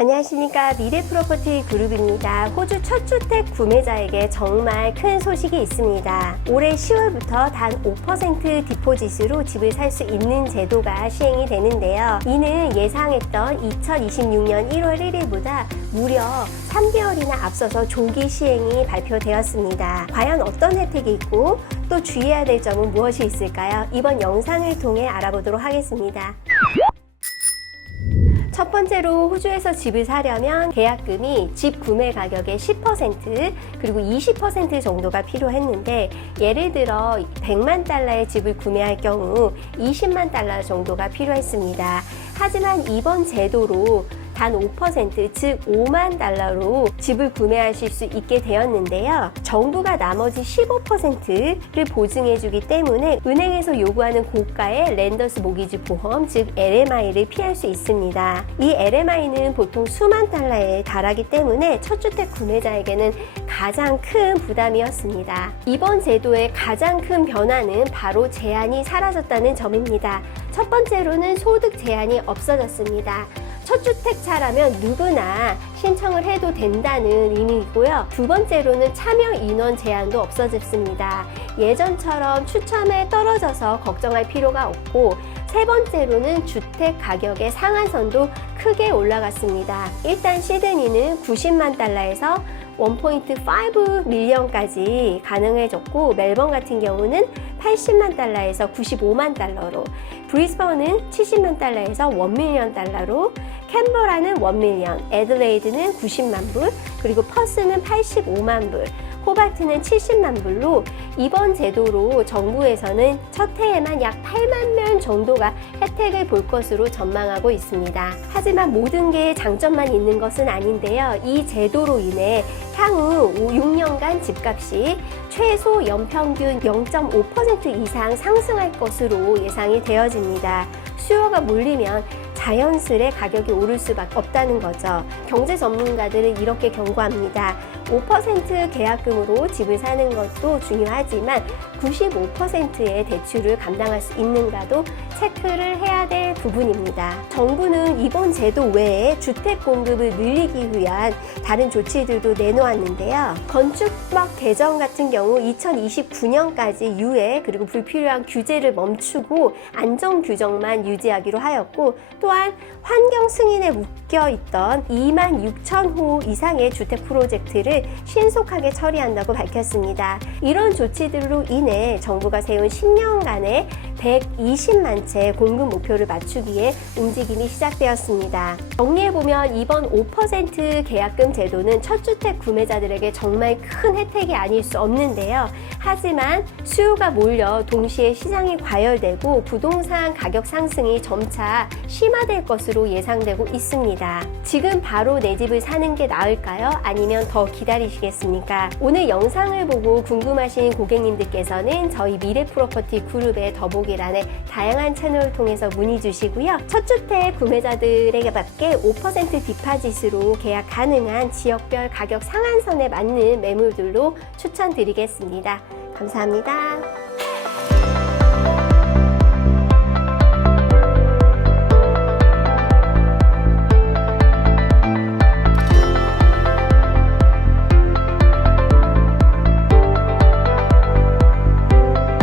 안녕하십니까. 미래프로퍼티 그룹입니다. 호주 첫 주택 구매자에게 정말 큰 소식이 있습니다. 올해 10월부터 단 5% 디포짓으로 집을 살 수 있는 제도가 시행이 되는데요. 이는 예상했던 2026년 1월 1일보다 무려 3개월이나 앞서서 조기 시행이 발표되었습니다. 과연 어떤 혜택이 있고 또 주의해야 될 점은 무엇이 있을까요? 이번 영상을 통해 알아보도록 하겠습니다. 첫 번째로 호주에서 집을 사려면 계약금이 집 구매 가격의 10% 그리고 20% 정도가 필요했는데, 예를 들어 100만 달러의 집을 구매할 경우 20만 달러 정도가 필요했습니다. 하지만 이번 제도로 단 5%, 즉 5만 달러로 집을 구매하실 수 있게 되었는데요. 정부가 나머지 15%를 보증해주기 때문에 은행에서 요구하는 고가의 렌더스 모기지 보험, 즉 LMI를 피할 수 있습니다. 이 LMI는 보통 수만 달러에 달하기 때문에 첫 주택 구매자에게는 가장 큰 부담이었습니다. 이번 제도의 가장 큰 변화는 바로 제한이 사라졌다는 점입니다. 첫 번째로는 소득 제한이 없어졌습니다. 첫 주택차라면 누구나 신청을 해도 된다는 의미이고요. 두 번째로는 참여 인원 제한도 없어졌습니다. 예전처럼 추첨에 떨어져서 걱정할 필요가 없고, 세 번째로는 주택 가격의 상한선도 크게 올라갔습니다. 일단 시드니는 90만 달러에서 1.5 밀리언까지 가능해졌고, 멜번 같은 경우는 80만 달러에서 95만 달러로, 브리스번은 70만 달러에서 1 밀리언 달러로, 캔버라는 1 밀리언, 애들레이드는 90만 불, 그리고 퍼스는 85만 불, 호바트는 70만 불로 이번 제도로 정부에서는 첫 해에만 약 8만 명 정도가 혜택을 볼 것으로 전망하고 있습니다. 하지만 모든 게 장점만 있는 것은 아닌데요. 이 제도로 인해 향후 6년간 집값이 최소 연평균 0.5% 이상 상승할 것으로 예상이 되어집니다. 수요가 몰리면 자연스레 가격이 오를 수밖에 없다는 거죠. 경제 전문가들은 이렇게 경고합니다. 5% 계약금으로 집을 사는 것도 중요하지만 95%의 대출을 감당할 수 있는가도 체크를 해야 될 부분입니다. 정부는 이번 제도 외에 주택 공급을 늘리기 위한 다른 조치들도 내놓았는데요. 건축법 개정 같은 경우 2029년까지 유예 그리고 불필요한 규제를 멈추고 안전 규정만 유지하기로 하였고, 또한 환경 승인에 묶여있던 26,000호 이상의 주택 프로젝트를 신속하게 처리한다고 밝혔습니다. 이런 조치들로 인해 정부가 세운 10년간의 120만 채 공급 목표를 맞추기에 움직임이 시작되었습니다. 정리해보면 이번 5% 계약금 제도는 첫 주택 구매자들에게 정말 큰 혜택이 아닐 수 없는데요. 하지만 수요가 몰려 동시에 시장이 과열되고 부동산 가격 상승이 점차 심화될 것으로 예상되고 있습니다. 지금 바로 내 집을 사는 게 나을까요? 아니면 더 기다리시겠습니까? 오늘 영상을 보고 궁금하신 고객님들께서는 저희 미래프로퍼티 그룹의 더보기란에 다양한 채널을 통해서 문의 주시고요. 첫 주택 구매자들에게 맞게 5% 디파짓으로 계약 가능한 지역별 가격 상한선에 맞는 매물들로 추천드리겠습니다. 감사합니다.